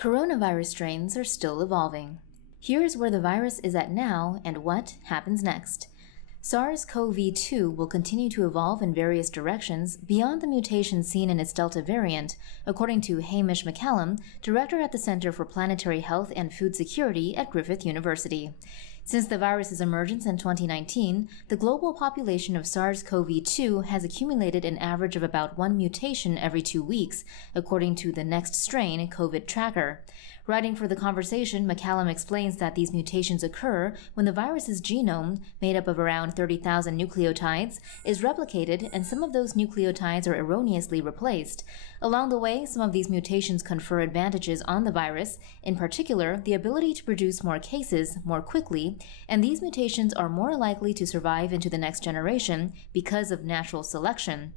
Coronavirus strains are still evolving. Here's where the virus is at now and what happens next. SARS-CoV-2 will continue to evolve in various directions beyond the mutation seen in its Delta variant, according to Hamish McCallum, director at the Center for Planetary Health and Food Security at Griffith University. Since the virus's emergence in 2019, the global population of SARS-CoV-2 has accumulated an average of about one mutation every 2 weeks, according to the Next Strain COVID tracker. Writing for The Conversation, McCallum explains that these mutations occur when the virus's genome, made up of around 30,000 nucleotides, is replicated and some of those nucleotides are erroneously replaced. Along the way, some of these mutations confer advantages on the virus, in particular, the ability to produce more cases more quickly, and these mutations are more likely to survive into the next generation because of natural selection.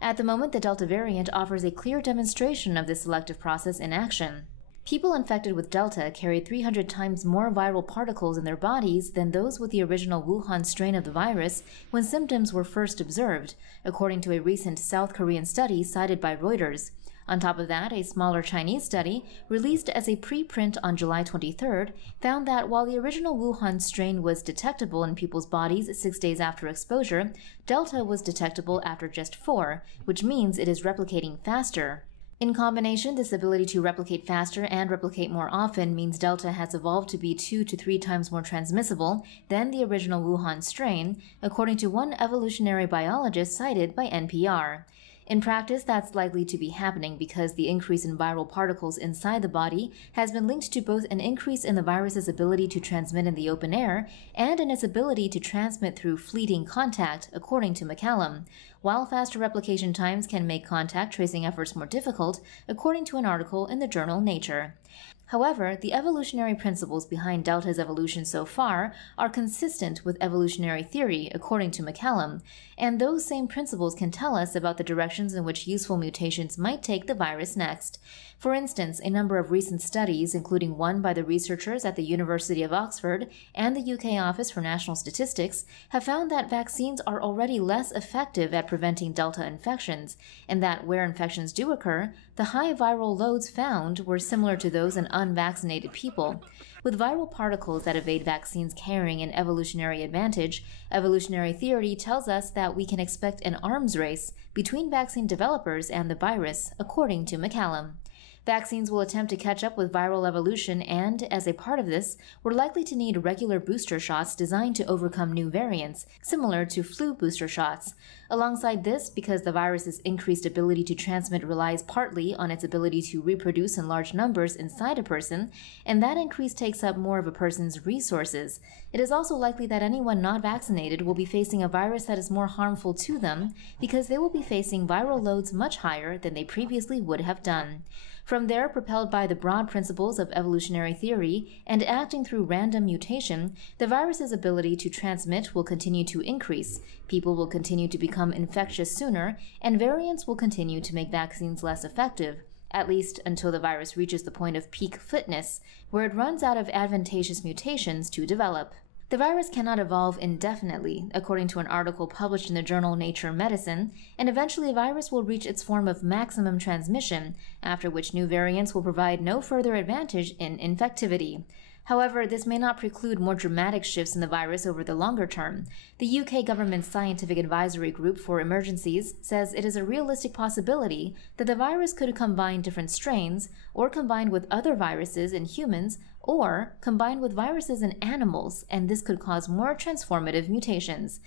At the moment, the Delta variant offers a clear demonstration of this selective process in action. People infected with Delta carried 300 times more viral particles in their bodies than those with the original Wuhan strain of the virus when symptoms were first observed, according to a recent South Korean study cited by Reuters. On top of that, a smaller Chinese study, released as a preprint on July 23rd, found that while the original Wuhan strain was detectable in people's bodies 6 days after exposure, Delta was detectable after just 4, which means it is replicating faster. In combination, this ability to replicate faster and replicate more often means Delta has evolved to be 2 to 3 times more transmissible than the original Wuhan strain, according to one evolutionary biologist cited by NPR. In practice, that's likely to be happening because the increase in viral particles inside the body has been linked to both an increase in the virus's ability to transmit in the open air and in its ability to transmit through fleeting contact, according to McCallum. While faster replication times can make contact tracing efforts more difficult, according to an article in the journal Nature. However, the evolutionary principles behind Delta's evolution so far are consistent with evolutionary theory, according to McCallum, and those same principles can tell us about the directions in which useful mutations might take the virus next. For instance, a number of recent studies, including one by the researchers at the University of Oxford and the UK Office for National Statistics, have found that vaccines are already less effective at preventing Delta infections, and that where infections do occur, the high viral loads found were similar to those in unvaccinated people. With viral particles that evade vaccines carrying an evolutionary advantage, evolutionary theory tells us that we can expect an arms race between vaccine developers and the virus, according to McCallum. Vaccines will attempt to catch up with viral evolution and, as a part of this, we're likely to need regular booster shots designed to overcome new variants, similar to flu booster shots. Alongside this, because the virus's increased ability to transmit relies partly on its ability to reproduce in large numbers inside a person, and that increase takes up more of a person's resources, it is also likely that anyone not vaccinated will be facing a virus that is more harmful to them because they will be facing viral loads much higher than they previously would have done. From there, propelled by the broad principles of evolutionary theory and acting through random mutation, the virus's ability to transmit will continue to increase, people will continue to become infectious sooner, and variants will continue to make vaccines less effective, at least until the virus reaches the point of peak fitness, where it runs out of advantageous mutations to develop. The virus cannot evolve indefinitely, according to an article published in the journal Nature Medicine, and eventually a virus will reach its form of maximum transmission, after which new variants will provide no further advantage in infectivity. However, this may not preclude more dramatic shifts in the virus over the longer term. The UK government's Scientific Advisory Group for Emergencies says it is a realistic possibility that the virus could combine different strains, or combine with other viruses in humans, or combine with viruses in animals, and this could cause more transformative mutations.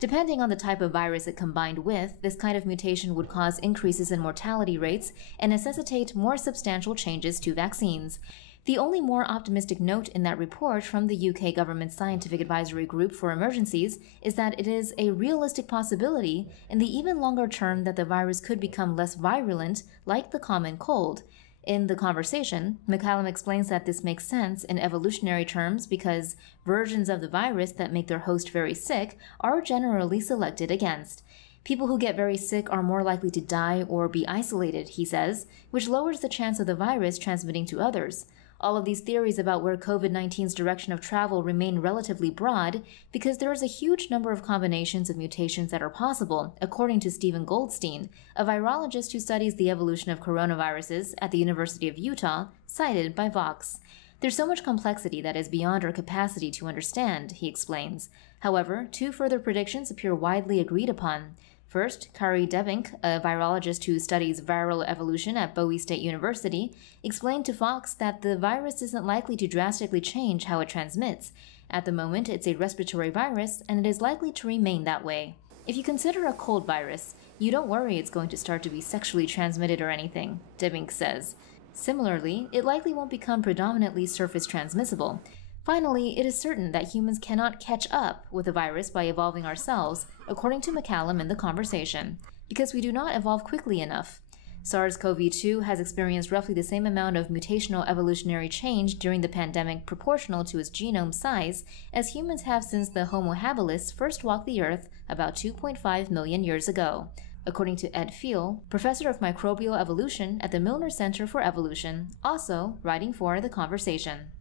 Depending on the type of virus it combined with, this kind of mutation would cause increases in mortality rates and necessitate more substantial changes to vaccines. The only more optimistic note in that report from the UK government's Scientific Advisory Group for Emergencies is that it is a realistic possibility in the even longer term that the virus could become less virulent, like the common cold. In The Conversation, McCallum explains that this makes sense in evolutionary terms because versions of the virus that make their host very sick are generally selected against. People who get very sick are more likely to die or be isolated, he says, which lowers the chance of the virus transmitting to others. All of these theories about where COVID-19's direction of travel remain relatively broad because there is a huge number of combinations of mutations that are possible, according to Stephen Goldstein, a virologist who studies the evolution of coronaviruses at the University of Utah, cited by Vox. There's so much complexity that is beyond our capacity to understand, he explains. However, two further predictions appear widely agreed upon. First, Kari Debink, a virologist who studies viral evolution at Bowie State University, explained to Fox that the virus isn't likely to drastically change how it transmits. At the moment, it's a respiratory virus, and it is likely to remain that way. If you consider a cold virus, you don't worry it's going to start to be sexually transmitted or anything, Debink says. Similarly, it likely won't become predominantly surface transmissible. Finally, it is certain that humans cannot catch up with the virus by evolving ourselves, according to McCallum in the conversation, because we do not evolve quickly enough. SARS-CoV-2 has experienced roughly the same amount of mutational evolutionary change during the pandemic proportional to its genome size as humans have since the Homo habilis first walked the Earth about 2.5 million years ago, according to Ed Feal, professor of microbial evolution at the Milner Center for Evolution, also writing for The Conversation.